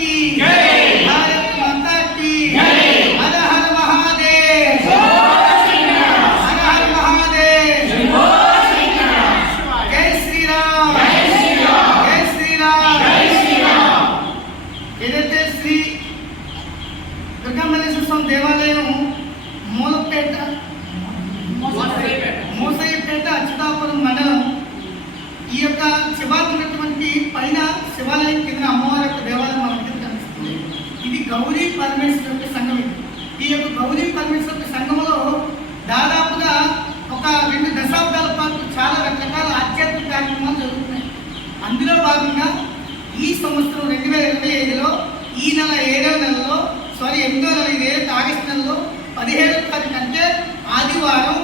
की जय, भारत माता की जय, हर हर महादेव, हर हर महादेव, जय श्री राम, जय श्री राम, जय श्री राम, जय श्री राम। ఏదైతే శ్రీ దుర్గామల్లేశ్వర స్వామి దేవాలయం మూలపేట మూసైపేట అచ్యుతాపురం మండలం ఈ యొక్క శివాలయం ఉన్నటువంటి పైన శివాలయం కింద అమ్మవారి యొక్క దేవాలయం మనకి కనిపిస్తుంది. ఇది గౌరీ పరమేశ్వర యొక్క సంఘం. ఈ యొక్క గౌరీ పరమేశ్వర యొక్క సంఘంలో దాదాపుగా ఒక 2 దశాబ్దాల పాటు చాలా రకరకాల ఆధ్యాత్మిక కార్యక్రమాలు జరుగుతున్నాయి. అందులో భాగంగా ఈ సంవత్సరం 2025లో ఈ నెల 8వ నెల ఆగస్టు నెలలో 17వ తారీఖు అంటే ఆదివారం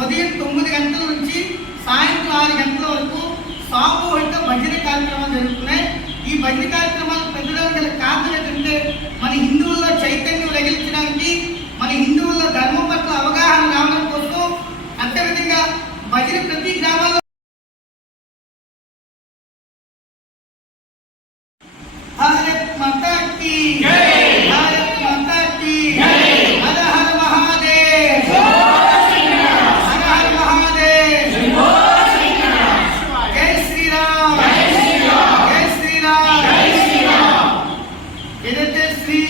ఉదయం 9 గంటల నుంచి సాయంత్రం 6 గంటల వరకు సామూహిక భజన కార్యక్రమాలు జరుగుతున్నాయి. ఈ భజన కార్యక్రమాలు పెట్టడానికి గల కారణం ఏంటంటే మన హిందువుల్లో చైతన్యం రగిలించడానికి, మన హిందువుల్లో ధర్మం పట్ల అవగాహన రావడం కోసం, అదేవిధంగా భజన ప్రతి గ్రామాల్లో भारत माता की जय, भारत माता की जय, हर हर महादेव, हर हर महादेव, जय श्री राम, जय श्री राम, जय श्री राम, जय श्री राम। ఏదైతే శ్రీ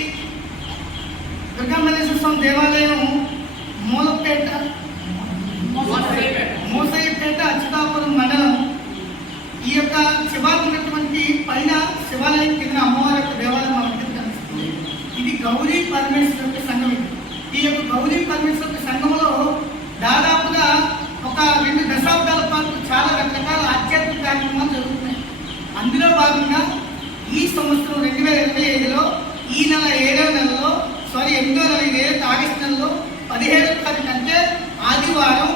దుర్గామల్లేశ్వర స్వామి దేవాలయం మూసైపేట అచ్యుతాపురం మండలం ఈ యొక్క శివాలయం ఉన్నటువంటి పైన శివాలయం కింద అమ్మవారి యొక్క దేవాలయం మనకి కనిపిస్తుంది. ఇది గౌరీ పరమేశ్వర యొక్క సంఘం. ఈ యొక్క గౌరీ పరమేశ్వర యొక్క సంఘంలో దాదాపుగా ఒక 2 దశాబ్దాల పాటు చాలా రకరకాల ఆధ్యాత్మిక కార్యక్రమాలు జరుగుతున్నాయి. అందులో భాగంగా ఈ సంవత్సరం 2025లో ఈ నెల 8వ నెల ఆగస్టు నెలలో 17వ తారీఖు అంటే ఆదివారం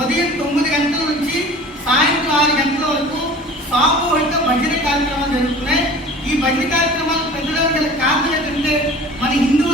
ఉదయం 9 గంటల నుంచి సాయంత్రం 6 గంటల వరకు సామూహిక భజన కార్యక్రమాలు జరుగుతున్నాయి. ఈ భజన కార్యక్రమాలు పెట్టడానికి గల కారణం ఏంటంటే మన హిందూ